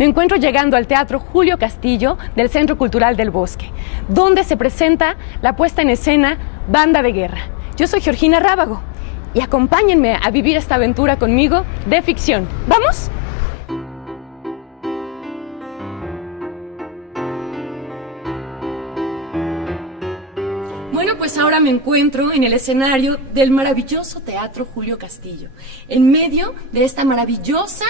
Me encuentro llegando al Teatro Julio Castillo del Centro Cultural del Bosque, donde se presenta la puesta en escena Banda de Guerra. Yo soy Georgina Rábago y acompáñenme a vivir esta aventura conmigo de ficción. ¿Vamos? Bueno, pues ahora me encuentro en el escenario del maravilloso Teatro Julio Castillo, en medio de esta maravillosa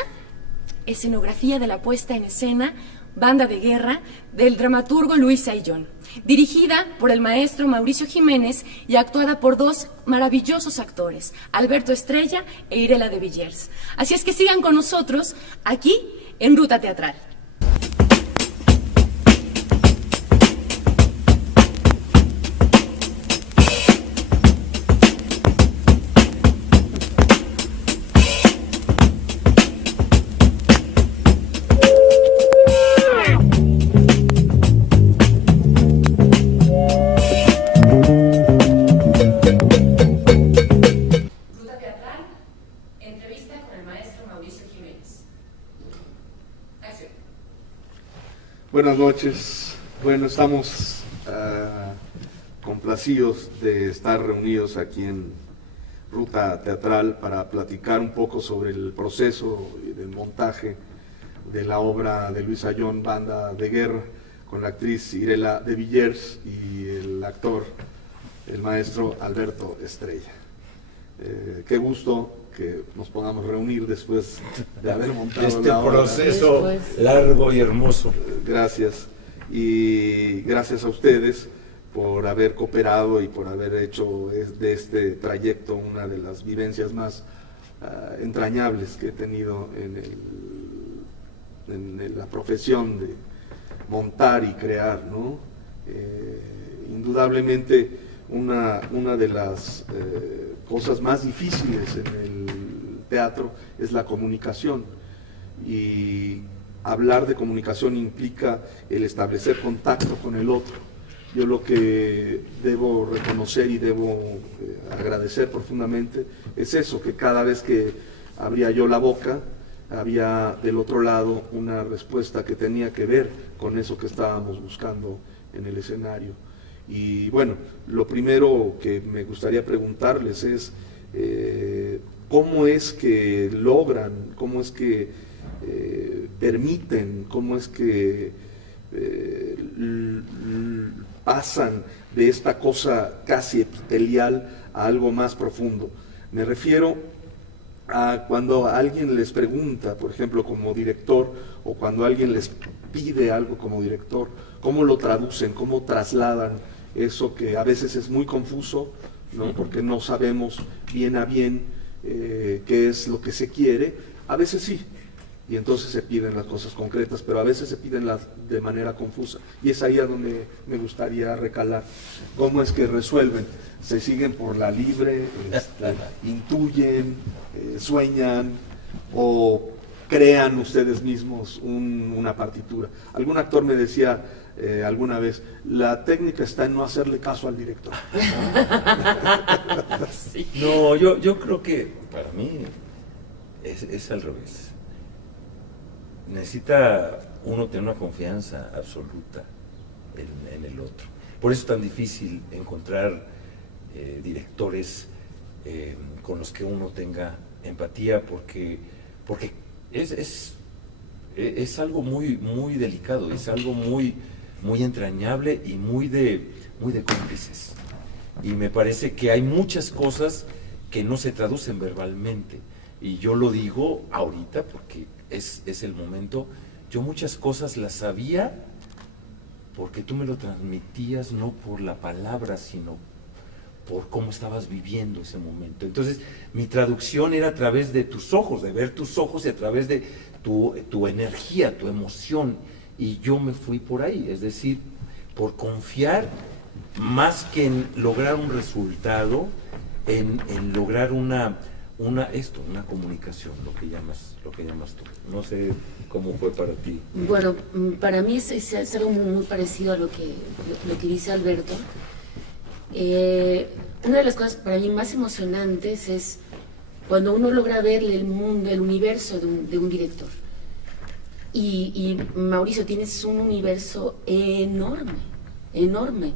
escenografía de la puesta en escena Banda de Guerra del dramaturgo Luis Ayllón, dirigida por el maestro Mauricio Jiménez y actuada por dos maravillosos actores, Alberto Estrella e Irela de Villers. Así es que sigan con nosotros aquí en Ruta Teatral. Buenas noches. Bueno, estamos complacidos de estar reunidos aquí en Ruta Teatral para platicar un poco sobre el proceso del montaje de la obra de Luis Ayllón, Banda de Guerra, con la actriz Irela de Villers y el actor, el maestro Alberto Estrella. Qué gusto que nos podamos reunir después de haber montado este la obra. proceso largo y hermoso. Gracias, y gracias a ustedes por haber cooperado y por haber hecho de este trayecto una de las vivencias más entrañables que he tenido en la profesión de montar y crear, ¿no? Indudablemente una de las cosas más difíciles en el teatro es la comunicación, y hablar de comunicación implica el establecer contacto con el otro. Yo lo que debo reconocer y debo agradecer profundamente es eso, que cada vez que abría yo la boca había del otro lado una respuesta que tenía que ver con eso que estábamos buscando en el escenario. Y bueno, lo primero que me gustaría preguntarles es cómo es que logran, cómo es que permiten, cómo es que pasan de esta cosa casi epitelial a algo más profundo. Me refiero a cuando alguien les pregunta, por ejemplo, como director, o cuando alguien les pide algo como director, cómo lo traducen, cómo trasladan eso que a veces es muy confuso, ¿no? Porque no sabemos bien a bien qué es lo que se quiere. A veces sí, y entonces se piden las cosas concretas, pero a veces se piden de manera confusa, y es ahí a donde me gustaría recalar. ¿Cómo es que resuelven? ¿Se siguen por la libre, intuyen, sueñan, o crean ustedes mismos una partitura? Algún actor me decía alguna vez, la técnica está en no hacerle caso al director. Sí. No, yo creo que para mí es al revés. Necesita uno tener una confianza absoluta en el otro. Por eso es tan difícil encontrar directores con los que uno tenga empatía, porque es algo muy delicado, es algo muy entrañable y muy de cómplices. Y me parece que hay muchas cosas que no se traducen verbalmente, y yo lo digo ahorita porque es el momento. Yo muchas cosas las sabía porque tú me lo transmitías, no por la palabra, sino por cómo estabas viviendo ese momento. Entonces, mi traducción era a través de tus ojos, de ver tus ojos, y a través de tu energía, tu emoción. Y yo me fui por ahí, es decir, por confiar más que en lograr un resultado, en lograr una comunicación, lo que llamas tú. No sé cómo fue para ti. Bueno, para mí es algo muy parecido a lo que dice Alberto. Una de las cosas para mí más emocionantes es cuando uno logra ver el mundo, el universo de un director. Y Mauricio, tienes un universo enorme, enorme.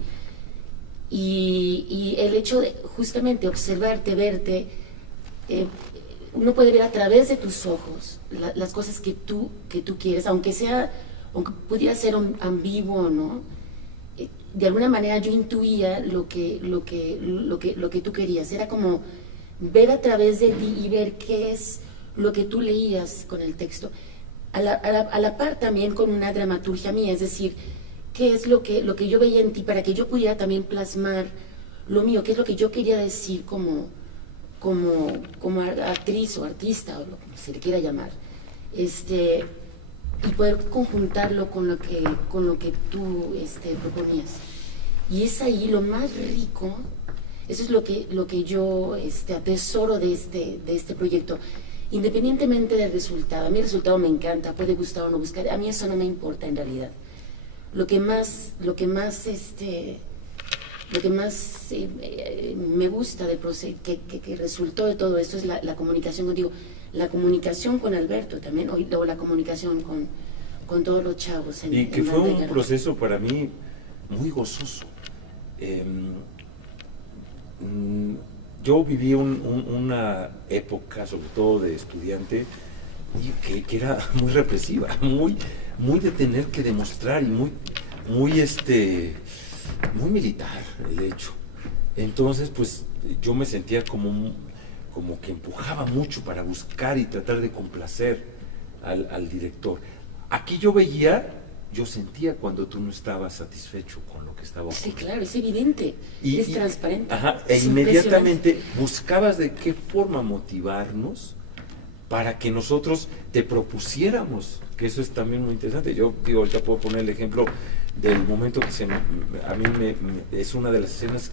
Y el hecho de justamente observarte, verte, uno puede ver a través de tus ojos las cosas que tú quieres, aunque pudiera ser ambiguo, ¿no? De alguna manera yo intuía lo que tú querías. Era como ver a través de ti y ver qué es lo que tú leías con el texto. A la par también con una dramaturgia mía, es decir, qué es lo que yo veía en ti para que yo pudiera también plasmar lo mío, qué es lo que yo quería decir como actriz o artista, o lo que se le quiera llamar, y poder conjuntarlo con lo que tú proponías. Y es ahí lo más rico, eso es lo que yo atesoro de este proyecto. Independientemente del resultado, a mí el resultado me encanta, puede gustar o no gustar, a mí eso no me importa en realidad. Lo que más me gusta del proceso, que resultó de todo esto es la comunicación contigo, la comunicación con Alberto también, o la comunicación con todos los chavos. Y que fue un proceso para mí muy gozoso. Yo viví una época, sobre todo de estudiante, que era muy represiva, muy de tener que demostrar y muy militar el hecho. Entonces, pues yo me sentía como que empujaba mucho para buscar y tratar de complacer al director. Aquí yo sentía cuando tú no estabas satisfecho con lo que estaba ocurriendo. Sí, claro, es evidente, es transparente. Ajá, inmediatamente buscabas de qué forma motivarnos para que nosotros te propusiéramos, que eso es también muy interesante. Yo digo, ahorita puedo poner el ejemplo del momento que a mí es una de las escenas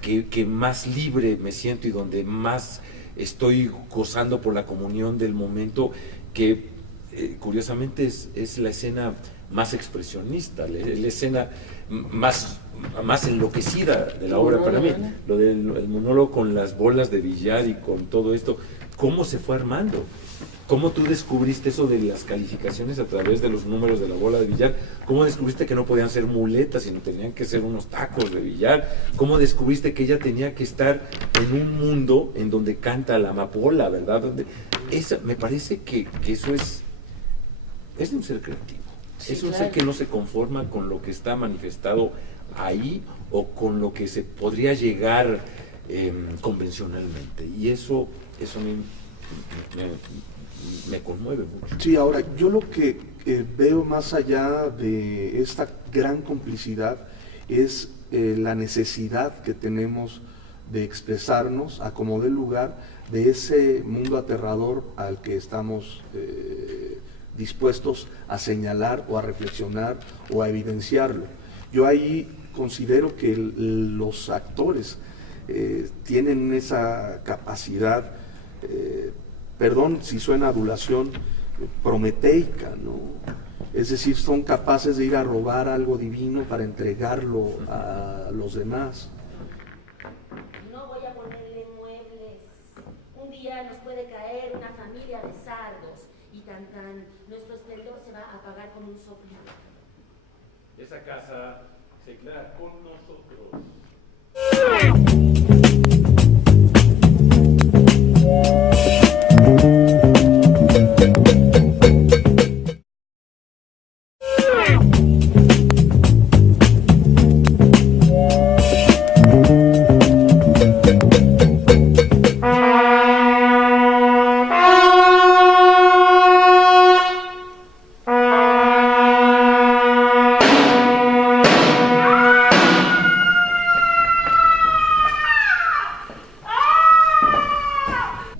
que más libre me siento y donde más estoy gozando por la comunión del momento, que curiosamente es la escena más expresionista, la escena más enloquecida de la obra para mí. Lo del monólogo con las bolas de billar y con todo esto, cómo se fue armando. ¿Cómo tú descubriste eso de las calificaciones a través de los números de la bola de billar? ¿Cómo descubriste que no podían ser muletas, sino tenían que ser unos tacos de billar? ¿Cómo descubriste que ella tenía que estar en un mundo en donde canta la amapola, verdad? Me parece que eso es de un ser creativo. Sí, es un ser que no se conforma con lo que está manifestado ahí o con lo que se podría llegar convencionalmente. Y eso me conmueve mucho. Sí, ahora, yo lo que veo más allá de esta gran complicidad es la necesidad que tenemos de expresarnos a como dé lugar de ese mundo aterrador al que estamos dispuestos a señalar o a reflexionar o a evidenciarlo. Yo ahí considero que los actores tienen esa capacidad, perdón si suena adulación, prometeica, ¿no? Es decir, son capaces de ir a robar algo divino para entregarlo a los demás. No voy a ponerle muebles. Un día nos puede caer una familia de sardos y nuestro esplendor se va a apagar con un soplo. Esa casa se queda con nosotros.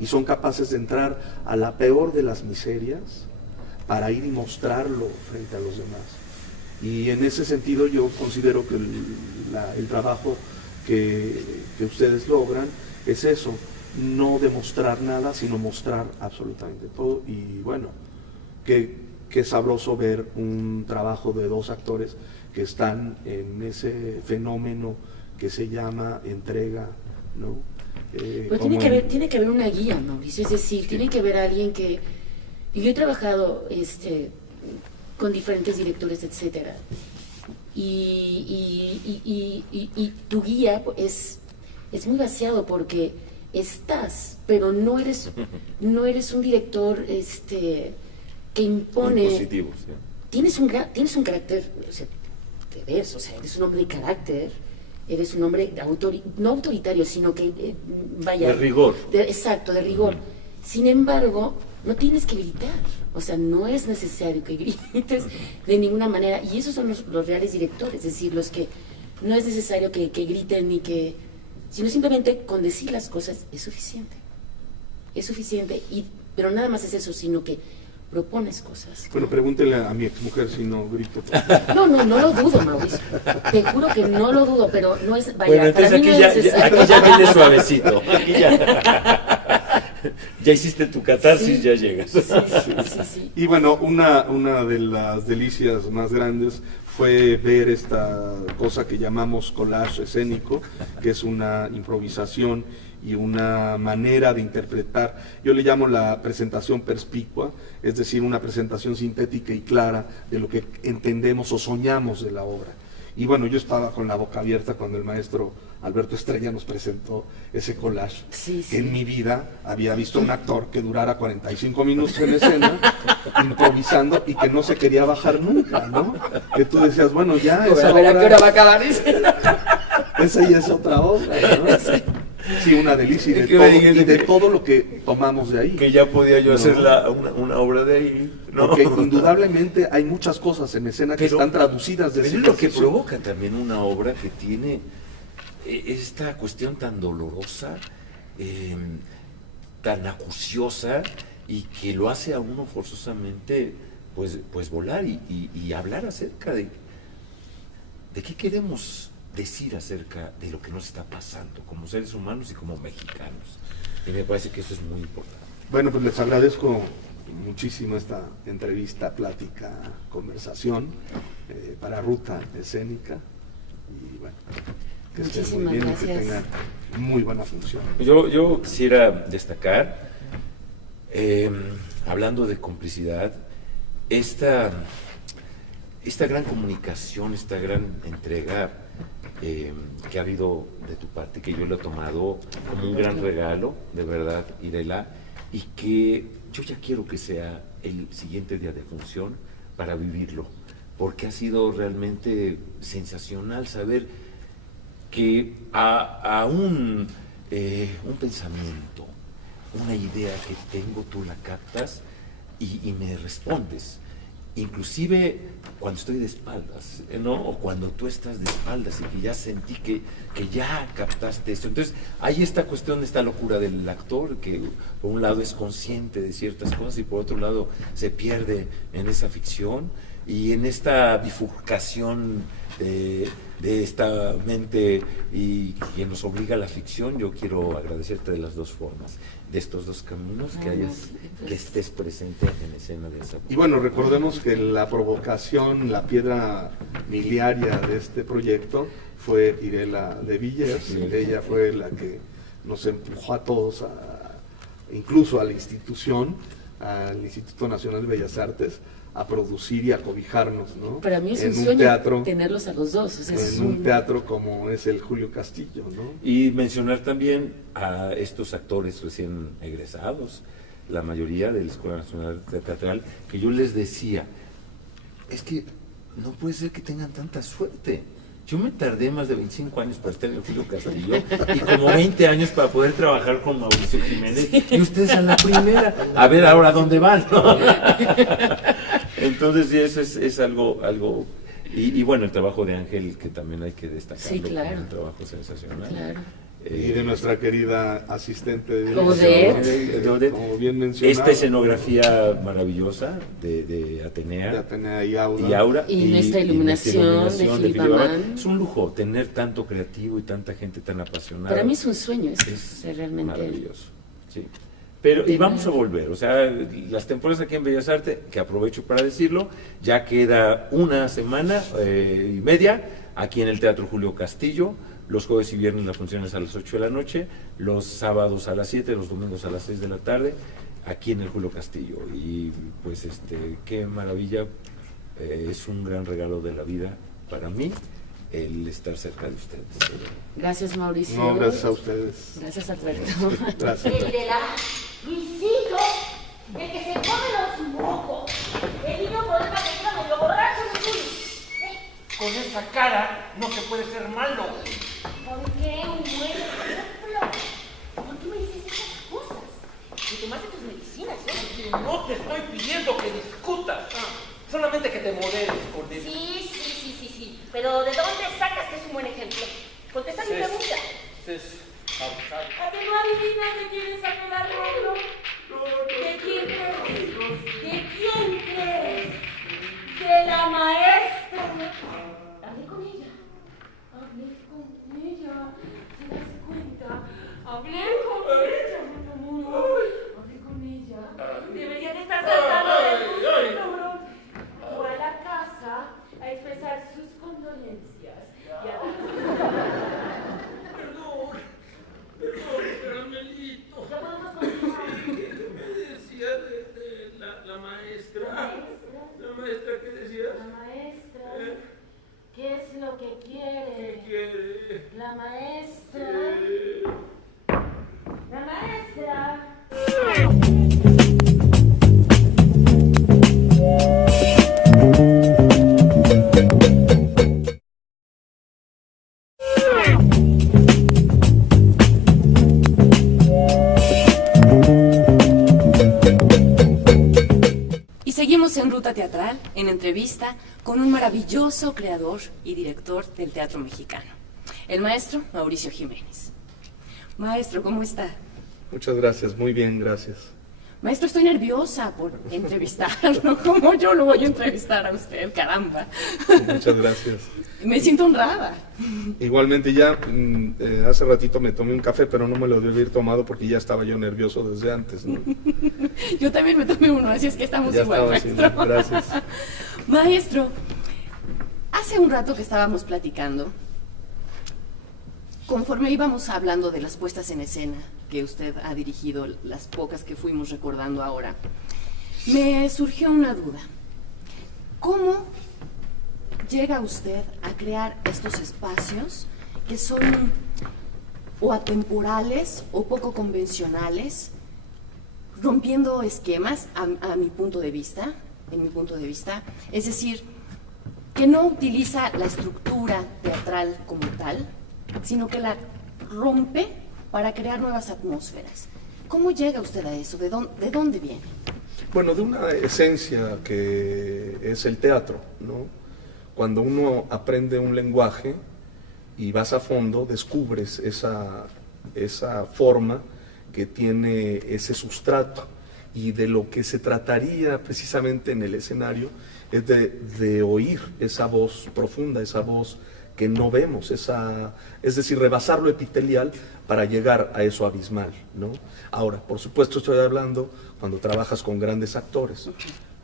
Son capaces de entrar a la peor de las miserias para ir y mostrarlo frente a los demás. Y en ese sentido yo considero que el trabajo que ustedes logran es eso, no demostrar nada, sino mostrar absolutamente todo. Y bueno, qué sabroso ver un trabajo de dos actores que están en ese fenómeno que se llama entrega, ¿no? Pero tiene que haber una guía, Mauricio, es decir, tiene que haber alguien que... Yo he trabajado con diferentes directores, etcétera. Y tu guía es muy vaciado porque estás, pero no eres un director que impone. Muy positivo, sí. Tienes un carácter, o sea, te ves, o sea, eres un hombre de carácter, eres un hombre no autoritario, sino que vaya. De rigor. Exacto, de rigor. Sin embargo, no tienes que gritar, o sea, no es necesario que grites de ninguna manera, y esos son los reales directores, es decir, los que no es necesario que griten ni que, sino simplemente con decir las cosas es suficiente, pero nada más es eso, sino que propones cosas. Bueno, pregúntele a mi exmujer si no grito. No lo dudo, Mauricio, te juro que no lo dudo, pero no es, vaya, Bueno, entonces para mí aquí no es necesario. aquí ya viene suavecito. Aquí ya hiciste tu catarsis, Sí. ya llegas. Sí. Y bueno, una de las delicias más grandes fue ver esta cosa que llamamos collage escénico, que es una improvisación y una manera de interpretar. Yo le llamo la presentación perspicua, es decir, una presentación sintética y clara de lo que entendemos o soñamos de la obra. Y bueno, yo estaba con la boca abierta cuando el maestro Alberto Estrella nos presentó ese collage, Sí. que en mi vida había visto a un actor que durara 45 minutos en escena, improvisando, y que no se quería bajar nunca, ¿no? Que tú decías, bueno, ya esa A ver, ¿a qué hora va a obra, acabar? esa ya es otra obra, ¿no? Sí, una delicia, y Que me digas de que- todo lo que tomamos de ahí. Que ya podía yo No. hacer una obra de ahí, ¿no? Porque indudablemente hay muchas cosas en escena que Pero- están traducidas de Pero ese es lo que proceso. provoca también una obra que tiene esta cuestión tan dolorosa, tan acuciosa, y que lo hace a uno forzosamente pues volar y hablar acerca de qué queremos decir acerca de lo que nos está pasando como seres humanos y como mexicanos. Y me parece que eso es muy importante. Bueno, pues les agradezco muchísimo esta entrevista, plática, conversación para Ruta Escénica. Y bueno, que estén muy Muchísimas bien y que gracias. tengan muy buena función. Yo quisiera destacar, hablando de complicidad, esta gran comunicación, esta gran entrega que ha habido de tu parte, que yo lo he tomado como un gran regalo, de verdad, Irela, y que yo ya quiero que sea el siguiente día de función para vivirlo, porque ha sido realmente sensacional saber que a un pensamiento, una idea que tengo, tú la captas y me respondes. Inclusive cuando estoy de espaldas, ¿no? O cuando tú estás de espaldas y que ya sentí que ya captaste esto. Entonces hay esta cuestión, esta locura del actor, que por un lado es consciente de ciertas cosas y por otro lado se pierde en esa ficción y en esta bifurcación de esta mente y que nos obliga a la ficción. Yo quiero agradecerte de las dos formas, de estos dos caminos, que estés presente en escena de esa. Y bueno, recordemos que la provocación, la piedra miliaria de este proyecto fue Irela de Villers. Sí. Ella fue la que nos empujó a todos, incluso a la institución, al Instituto Nacional de Bellas Artes, a producir y a cobijarnos, ¿no? Para mí es en un sueño teatro, tenerlos a los dos. O sea, es en un teatro como es el Julio Castillo, ¿no? Y mencionar también a estos actores recién egresados, la mayoría de la Escuela Nacional Teatral, que yo les decía, es que no puede ser que tengan tanta suerte. Yo me tardé más de 25 años para estar en el Julio Castillo y como 20 años para poder trabajar con Mauricio Jiménez, y ustedes a la primera, a ver ahora dónde van, ¿no? Entonces sí, eso es algo y bueno, el trabajo de Ángel, que también hay que destacarlo, Sí, claro. como un trabajo sensacional. Claro. Y de nuestra querida asistente de Odette. dirección, De Odette. como bien mencionado, Esta escenografía maravillosa de Atenea. de Atenea y Aura. Y Aura. Y nuestra iluminación de Filipe Abad. Amán. Es un lujo tener tanto creativo y tanta gente tan apasionada. Para mí es un sueño, es es realmente. maravilloso. Sí. Pero, y vamos a volver, o sea, las temporadas aquí en Bellas Artes, que aprovecho para decirlo, ya queda una semana y media aquí en el Teatro Julio Castillo. Los jueves y viernes las funciones a las 8 de la noche, los sábados a las 7, los domingos a las 6 de la tarde. aquí en el Julio Castillo. Y pues qué maravilla, es un gran regalo de la vida para mí el estar cerca de ustedes. Gracias, Mauricio. No, gracias a ustedes. Gracias, Alberto. Gracias. El de la Luisito, el que se come los mocos. El niño problema que está medio borracho de Luis. Con esa cara no se puede ser malo. ¿Por qué un buen ejemplo? ¿Por qué me dices esas cosas? Que tomaste tus medicinas, ¿eh? No te estoy pidiendo que discutas. Solamente que te moderes, Cordelia. Sí. Pero ¿de dónde sacas que es un buen ejemplo? Contesta mi pregunta. Abusado. ¿A que no adivinas de quién es aquel arreglo? ¿De quién crees? ¿De quién crees? De la maestra. Hablé con ella. ¿Te das cuenta? Hablé con ella, mi amor. Hablé con ella. Deberías estar tratando de cabrón. Fue a la casa a expresar sus condolencias y a Perdón, Carmelito. ¿Ya podemos continuar? ¿Qué me decía de la maestra? ¿La maestra qué decía? La maestra, ¿qué es lo que quiere? ¿Qué quiere? La maestra. La maestra. Y seguimos en Ruta Teatral, en entrevista con un maravilloso creador y director del teatro mexicano, el maestro Mauricio Jiménez. Maestro, ¿cómo está? Muchas gracias, muy bien, gracias. Maestro, estoy nerviosa por entrevistarlo. ¿Cómo yo lo voy a entrevistar a usted? Caramba. Muchas gracias. Me siento honrada. Igualmente ya, hace ratito me tomé un café, pero no me lo debí haber tomado porque ya estaba yo nervioso desde antes, ¿no? Yo también me tomé uno, así es que estamos Ya igual, estaba, sí, maestro. gracias. Maestro, hace un rato que estábamos platicando, conforme íbamos hablando de las puestas en escena que usted ha dirigido, las pocas que fuimos recordando ahora, me surgió una duda. ¿Cómo llega usted a crear estos espacios que son o atemporales o poco convencionales, rompiendo esquemas a mi punto de vista, en mi punto de vista, es decir, que no utiliza la estructura teatral como tal, sino que la rompe para crear nuevas atmósferas? ¿Cómo llega usted a eso? ¿De dónde viene? Bueno, de una esencia que es el teatro, ¿no? Cuando uno aprende un lenguaje y vas a fondo, descubres esa forma que tiene ese sustrato, y de lo que se trataría precisamente en el escenario es de oír esa voz profunda, esa voz que no vemos, es decir, rebasar lo epitelial para llegar a eso abismal, ¿no? Ahora, por supuesto estoy hablando cuando trabajas con grandes actores,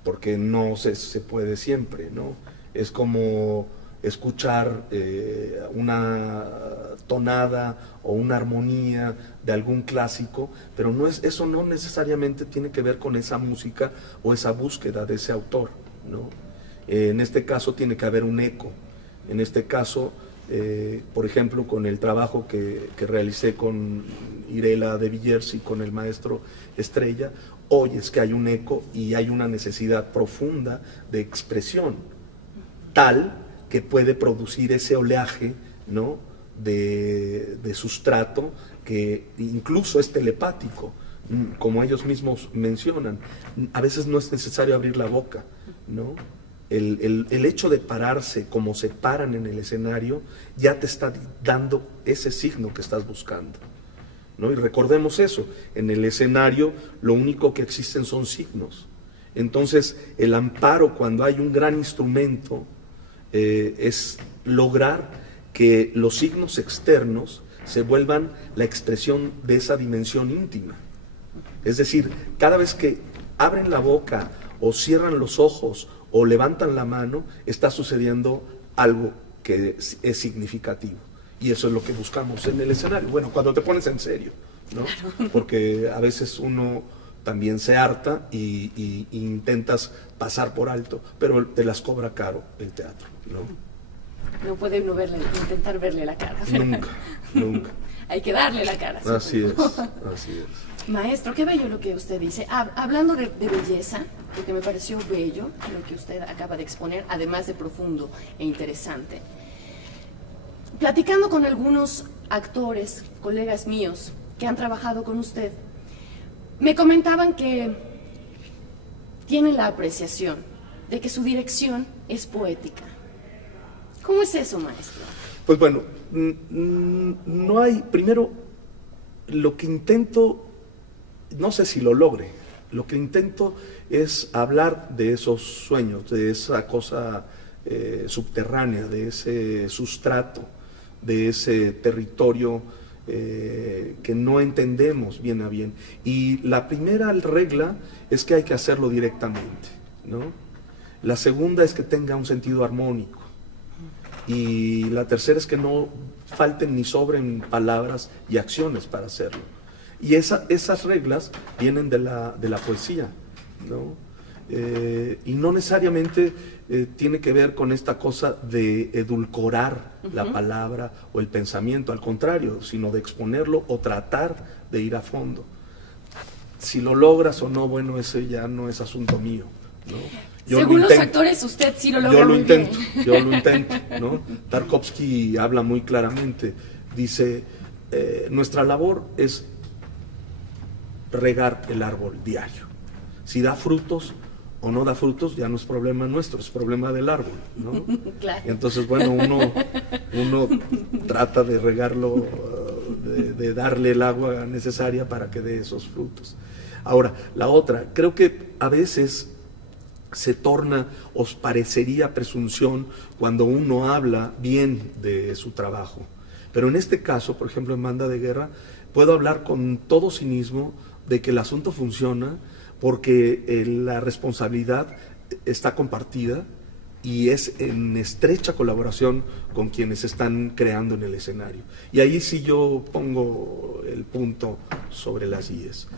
porque no se puede siempre, ¿no? Es como escuchar una tonada o una armonía de algún clásico, pero eso no necesariamente tiene que ver con esa música o esa búsqueda de ese autor, ¿no? En este caso tiene que haber un eco. En este caso, por ejemplo, con el trabajo que realicé con Irela de Villers y con el maestro Estrella, oyes que hay un eco y hay una necesidad profunda de expresión, tal que puede producir ese oleaje, ¿no?, de sustrato que incluso es telepático, como ellos mismos mencionan. A veces no es necesario abrir la boca, ¿no? El hecho de pararse como se paran en el escenario ya te está dando ese signo que estás buscando, ¿no? Y recordemos eso, en el escenario lo único que existen son signos. Entonces el amparo, cuando hay un gran instrumento, es lograr que los signos externos se vuelvan la expresión de esa dimensión íntima. Es decir, cada vez que abren la boca o cierran los ojos o levantan la mano, está sucediendo algo que es significativo. Y eso es lo que buscamos en el escenario. Bueno, cuando te pones en serio, ¿no? Porque a veces uno también se harta y intentas pasar por alto, pero te las cobra caro el teatro, ¿no? No puede uno intentar verle la cara. Nunca, nunca. Hay que darle la cara. Así es, así es. Maestro, qué bello lo que usted dice. Hablando de belleza, porque me pareció bello lo que usted acaba de exponer, además de profundo e interesante. Platicando con algunos actores, colegas míos, que han trabajado con usted, me comentaban que tienen la apreciación de que su dirección es poética. ¿Cómo es eso, maestro? Pues bueno, no hay, primero, lo que intento, no sé si lo logre, lo que intento es hablar de esos sueños, de esa cosa subterránea, de ese sustrato, de ese territorio que no entendemos bien a bien. Y la primera regla es que hay que hacerlo directamente, ¿no? La segunda es que tenga un sentido armónico. Y la tercera es que no falten ni sobren palabras y acciones para hacerlo. Y esas reglas vienen de la poesía, ¿no? Y no necesariamente tiene que ver con esta cosa de edulcorar la palabra o el pensamiento, al contrario, sino de exponerlo o tratar de ir a fondo. Si lo logras o no, bueno, ese ya no es asunto mío, ¿no? Según los actores, usted sí lo logra muy bien. Yo lo intento, ¿no? Tarkovsky habla muy claramente, dice, nuestra labor es regar el árbol diario. Si da frutos o no da frutos, ya no es problema nuestro, es problema del árbol, ¿no? Claro. Y entonces, bueno, uno trata de regarlo, de darle el agua necesaria para que dé esos frutos. Ahora, la otra, creo que a veces se torna, os parecería presunción cuando uno habla bien de su trabajo. Pero en este caso, por ejemplo, en Banda de Guerra, puedo hablar con todo cinismo de que el asunto funciona porque la responsabilidad está compartida y es en estrecha colaboración con quienes están creando en el escenario. Y ahí sí yo pongo el punto sobre las IES.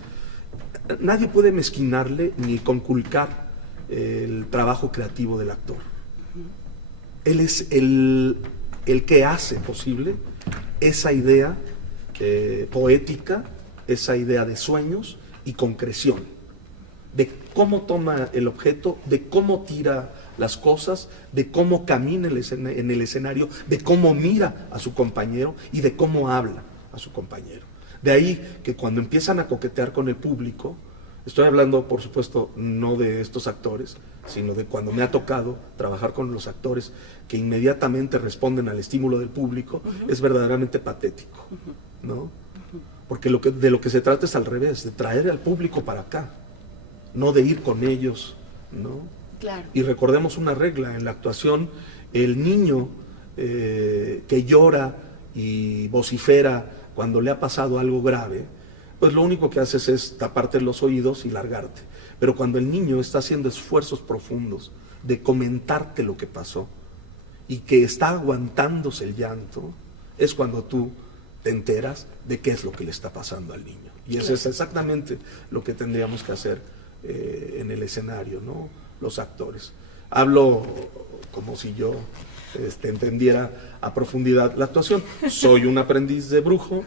Nadie puede mezquinarle ni conculcar el trabajo creativo del actor. Él es el que hace posible esa idea poética, esa idea de sueños y concreción, de cómo toma el objeto, de cómo tira las cosas, de cómo camina en el escenario, de cómo mira a su compañero y de cómo habla a su compañero. De ahí que cuando empiezan a coquetear con el público, estoy hablando, por supuesto, no de estos actores, sino de cuando me ha tocado trabajar con los actores que inmediatamente responden al estímulo del público, es verdaderamente patético, ¿no? Porque de lo que se trata es al revés, de traer al público para acá, no de ir con ellos, ¿no? Claro. Y recordemos una regla en la actuación: el niño que llora y vocifera cuando le ha pasado algo grave, pues lo único que haces es taparte los oídos y largarte. Pero cuando el niño está haciendo esfuerzos profundos de comentarte lo que pasó y que está aguantándose el llanto, es cuando tú te enteras de qué es lo que le está pasando al niño. Y eso es exactamente lo que tendríamos que hacer en el escenario, ¿no? Los actores. Hablo como si yo entendiera a profundidad la actuación. Soy un aprendiz de brujo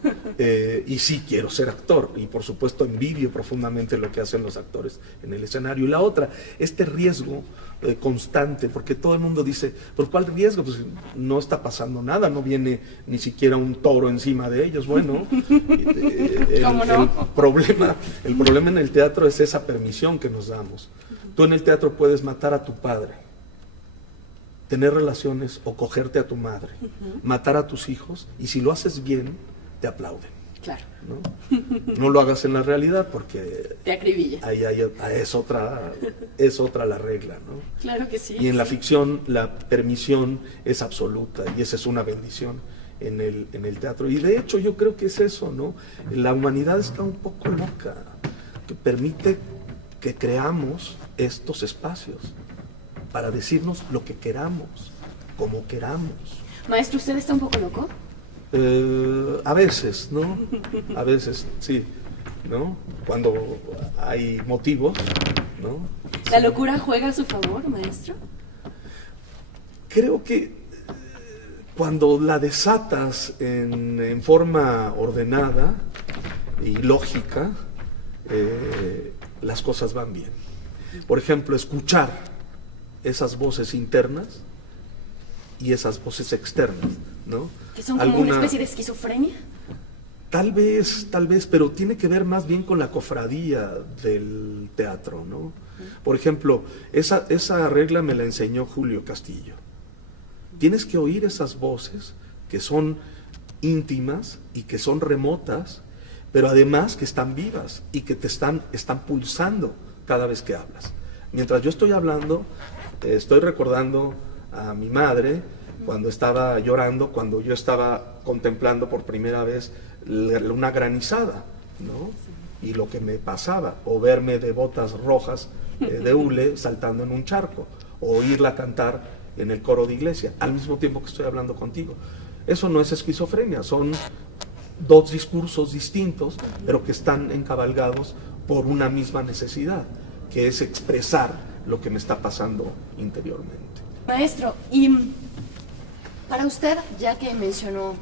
y sí quiero ser actor, y por supuesto envidio profundamente lo que hacen los actores en el escenario. Y la otra, este riesgo constante, porque todo el mundo dice, ¿por cuál riesgo? Pues no está pasando nada, no viene ni siquiera un toro encima de ellos. Bueno, ¿Cómo no? el problema en el teatro es esa permisión que nos damos. Tú en el teatro puedes matar a tu padre, tener relaciones o cogerte a tu madre, matar a tus hijos, y si lo haces bien, te aplauden. Claro. ¿No? No lo hagas en la realidad porque te acribilla. Ahí es otra la regla, ¿no? Claro que sí. Y en la ficción la permisión es absoluta, y esa es una bendición en el teatro. Y de hecho yo creo que es eso, ¿no? La humanidad está un poco loca, que permite que creamos estos espacios para decirnos lo que queramos, como queramos. Maestro, ¿usted está un poco loco? A veces, ¿no? A veces, sí. ¿no? Cuando hay motivos, ¿no? ¿La locura juega a su favor, maestro? Creo que cuando la desatas en forma ordenada y lógica, las cosas van bien. Por ejemplo, escuchar esas voces internas y esas voces externas, ¿no? ¿Que son como una especie de esquizofrenia? Tal vez, pero tiene que ver más bien con la cofradía del teatro, ¿no? Por ejemplo, esa regla me la enseñó Julio Castillo. Tienes que oír esas voces que son íntimas y que son remotas, pero además que están vivas y que te están pulsando cada vez que hablas. Mientras yo estoy hablando, estoy recordando a mi madre cuando estaba llorando, cuando yo estaba contemplando por primera vez una granizada, ¿no? Y lo que me pasaba, o verme de botas rojas de hule saltando en un charco, o oírla cantar en el coro de iglesia, al mismo tiempo que estoy hablando contigo. Eso no es esquizofrenia, son dos discursos distintos, pero que están encabalgados por una misma necesidad, que es expresar lo que me está pasando interiormente. Maestro, y para usted, ya que mencionó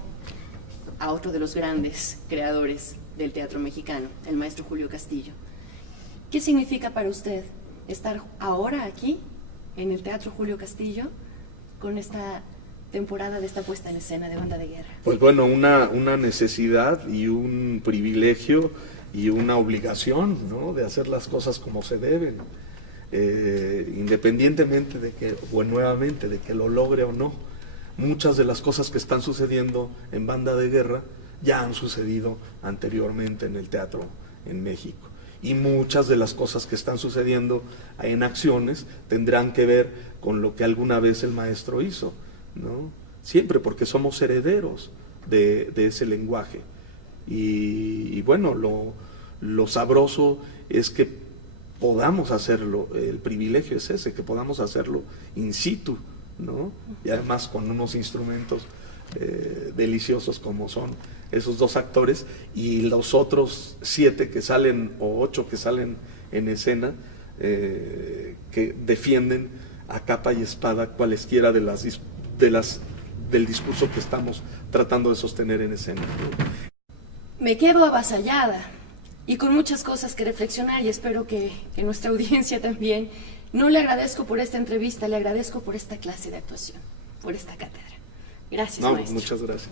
a otro de los grandes creadores del teatro mexicano, el maestro Julio Castillo, ¿qué significa para usted estar ahora aquí, en el Teatro Julio Castillo, con esta temporada de esta puesta en escena de Banda de Guerra? Pues bueno, una necesidad y un privilegio y una obligación, ¿no? De hacer las cosas como se deben, independientemente de que, o nuevamente, de que lo logre o no. Muchas de las cosas que están sucediendo en Banda de Guerra ya han sucedido anteriormente en el teatro en México. Y muchas de las cosas que están sucediendo en acciones tendrán que ver con lo que alguna vez el maestro hizo, ¿no? Siempre, porque somos herederos de ese lenguaje. Y bueno, lo sabroso es que podamos hacerlo, el privilegio es ese, que podamos hacerlo in situ, ¿no? Y además con unos instrumentos deliciosos como son esos dos actores y los otros 7 que salen o 8 que salen en escena, que defienden a capa y espada cualesquiera del discurso que estamos tratando de sostener en escena. Me quedo avasallada y con muchas cosas que reflexionar, y espero que nuestra audiencia también. No le agradezco por esta entrevista, le agradezco por esta clase de actuación, por esta cátedra. Gracias, maestro. Muchas gracias.